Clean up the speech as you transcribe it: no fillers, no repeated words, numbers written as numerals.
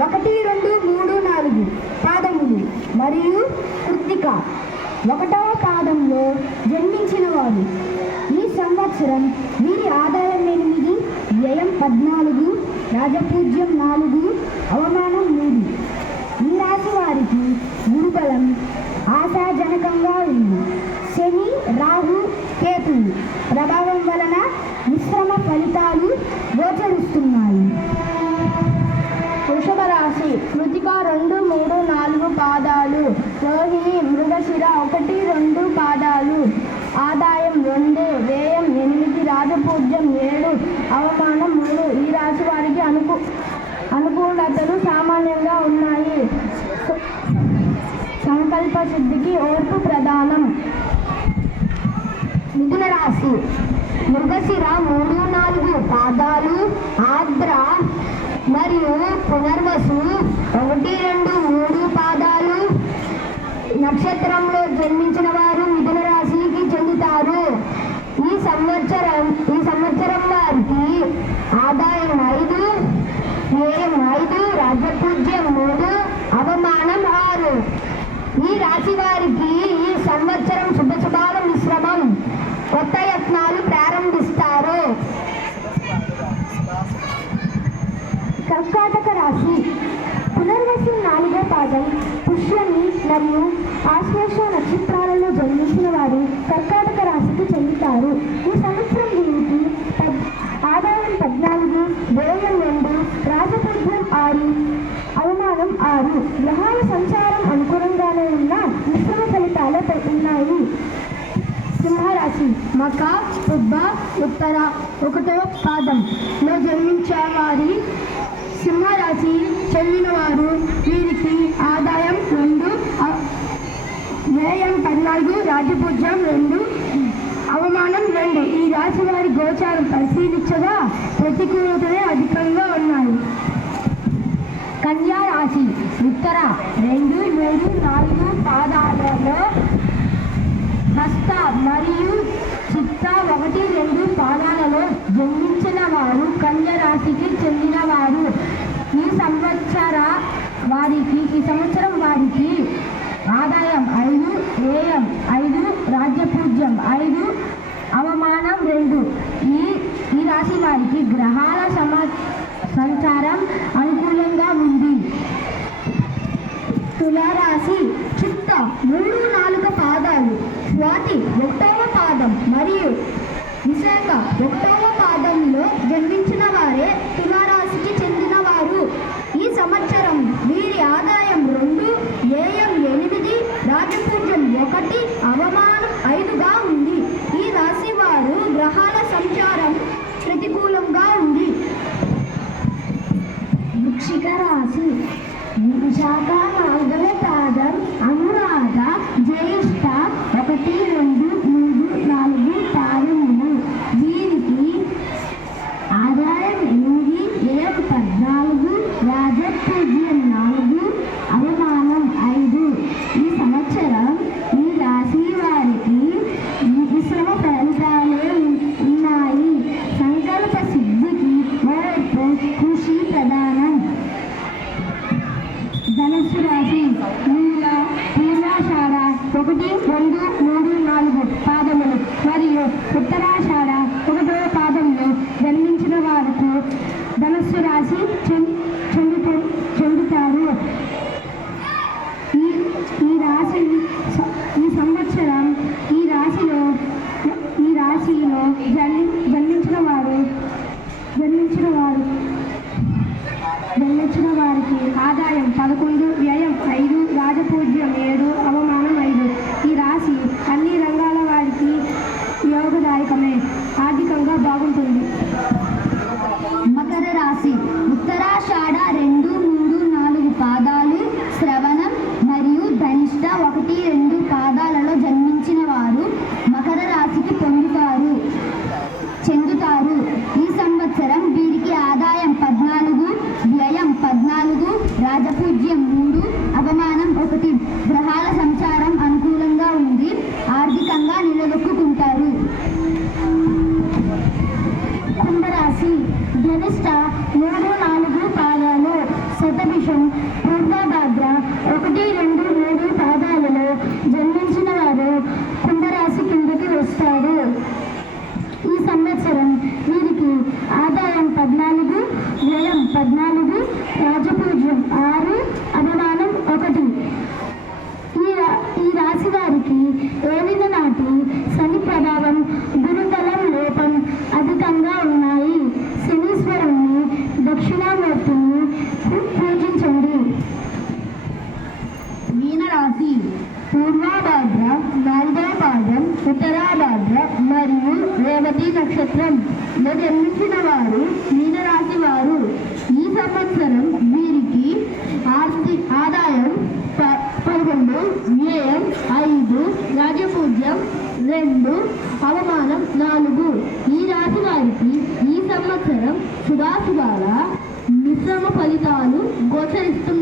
1, 2, 3, 4 పాదములు మరియు కృత్తిక 1వ పాదంలో జన్మించిన వారు. ఈ సంవత్సరం వీరి ఆదాయం 8, వ్యయం 14, రాజపూజ్యం 4, అవమానం 3. ఈ రాశి వారికి గురుబలం ఆశాజనకంగా ఉంది. శని, రాహు, కేతువు ప్రభావం వలన మిశ్రమ ఫలితాలు గోచరిస్తున్నాయి. వృషభ రాశి కృతిక 2, 3, 4 పాదాలు, రోహిణి, మృగశిర 1, 2 పాదాలు, ఆదాయం 2, వ్యయం 8, రాజపూజ్యం 7, అవమానం 3. ఈ రాశి వారికి అనుకూలతలు సామాన్యంగా ఉన్నాయి. సంకల్ప సిద్ధికి ఓర్పు ప్రధానం. మిథున రాశి మృగశిర 3, 4 పాదాలు, ఆర్ద్ర మరియు పునర్వసు 1, 2, 3 పాదాలు నక్షత్రంలో జన్మించిన వారు మిథున రాశికి చెందుతారు. ఈ సంవత్సరం వారికి ఆదాయం 5, వ్యయం 5, రాజపూజ్యం 3, అవమానం 6. ఈ రాశి వారికి ఈ సంవత్సరం శుభాల మిశ్రమం. కొత్త యత్నాలు ప్రారంభిస్తారు. కర్కాటక రాశి పునర్వసు 4వ పాదం, పుష్యమి మరియు ఆశ్లేష నక్షత్రాలలో జన్మించిన వారు కర్కాటక రాశికి చెందుతారు. ఈ సంవత్సరం వీరికి ఆదాయం 14, వ్యయం 2, రాజపూజ్యం 6, అవమానం 6. గ్రహాల సంచారం అనుకూలంగానే ఉన్న మిశ్రమ ఫలితాలు ఉన్నాయి. సింహరాశి మక, పుబ్బ, ఉత్తర 1వ పాదంలో జన్మించే వారి సింహరాశి చెందిన వారు వీరికి ఆదాయం 2, వ్యయం 14, రాజపూజ్యం 2, అవమానం 2. ఈ రాశి వారి గోచారం పరిశీలించగా ప్రతికూలతలే అధికంగా ఉన్నాయి. కన్యా రాశి ఉత్తర 2, 3, 4 పాదాలలో, హస్త మరియు చిత్త 1, 2 పాదాలలో జన్మించిన వారు కన్యా రాశికి చెందిన వారు. ఈ సంవత్సరం వారికి ఆదాయం 5, వ్యయం 5, రాజ్యపూజ్యం 5, అవమానం 2. ఈ రాశి వారికి గ్రహాల సంచారం అనుకూలంగా ఉంది. తులారాశి చిత్త 3, 4 పాదాలు, స్వాతి 1వ పాదం మరియు విశాఖ 1వ పాదంలో జన్మించిన వారే తులారాశికి చెందిన వారు. ఈ సంవత్సరం వీరి ఆదాయం 2, వ్యయం 8, రాజపూజ్యం 1, అవమానం 5గా ఉంది. ఈ రాశి వారు గ్రహాల సంచారం ప్రతికూలంగా ఉంది. వృశ్చిక రాశి విశాఖ 4వ పాదం, అనురాధ, జ్యేష్ఠ 1, 2, 3, 4 పాదములు. వీరికి ఆదాయం 8, వ్యయం 14, రాజపూజ్యం 4, అవమానం 5. ఈ సంవత్సరం ఈ రాశి వారికి మిశ్రమ ఫలితాలే ఉన్నాయి. సంకల్ప సిద్ధికి ఓర్పు, కృషి ప్రధానం. ధనుస్సు రాశి పూర్వాషాఢ 1, 2, 3, 4 పాదములు మరియు ఉత్తరాషాఢ 1వ పాదంలో జన్మించిన వారికి ధనుస్సు రాశి చెందుతారు. ఈ సంవత్సరం ఈ రాశిలో జన్మించిన వారికి ఆదాయం 11, వ్యయం 5, రాజపూజ్యం 7, అవమానం 5. ఈ రాశి అన్ని రంగాల వారికి యోగదాయకమే. ఆర్థికంగా బాగుంటుంది. మకర రాశి ఉత్తరాషాఢ 2, 3, 4 పాదాలు, శ్రవణం మరియు ధనిష్ట 1, 2 పాదాలలో జన్మించిన వారు మకర రాశికి చెందుతారు. ఈ సంవత్సరం వీరికి ఆదాయం 14, వ్యయం 14, రాజపూజ్యం 3, అవమానం 1. గ్రహాల సంచారం అనుకూలంగా ఉంది. ఆర్థికంగా నిలదొక్కుంటారు. కుంభరాశి ధనిష్ట 3, 4 పాదాలు, శతభిష మేషం పూర్వభాద్ర 1, 2, 3 పాదాలలో జన్మించిన వారు కుంభరాశి కిందకి వస్తారు. ఈ సంవత్సరం వీరికి ఆదాయం 14, వ్యయం 14, రాజపూజ్యం 6, అవమానం 1. ఈ రాశి వారికి ఏలిన నాటి శని ప్రభావం, గురుబలం లోపం అధికంగా ఉన్నాయి. శనీశ్వరుణ్ణి దక్షిణామూర్తిని పూజించండి. మీనరాశి పూర్వభాద్ర 4వ పాదం, ఉత్తరాభాద్ర మరియు రేవతి నక్షత్రంలో జన్మించిన వారు మీనరాశి వారు. ఈ సంవత్సరం వీరికి ఆదాయం 11, వ్యయం 5, రాజపూజ్యం 2, అవమానం 4. ఈ రాశి వారికి ఈ సంవత్సరం శుభాశుభాల మిశ్రమ ఫలితాలు గోచరిస్తున్నాయి.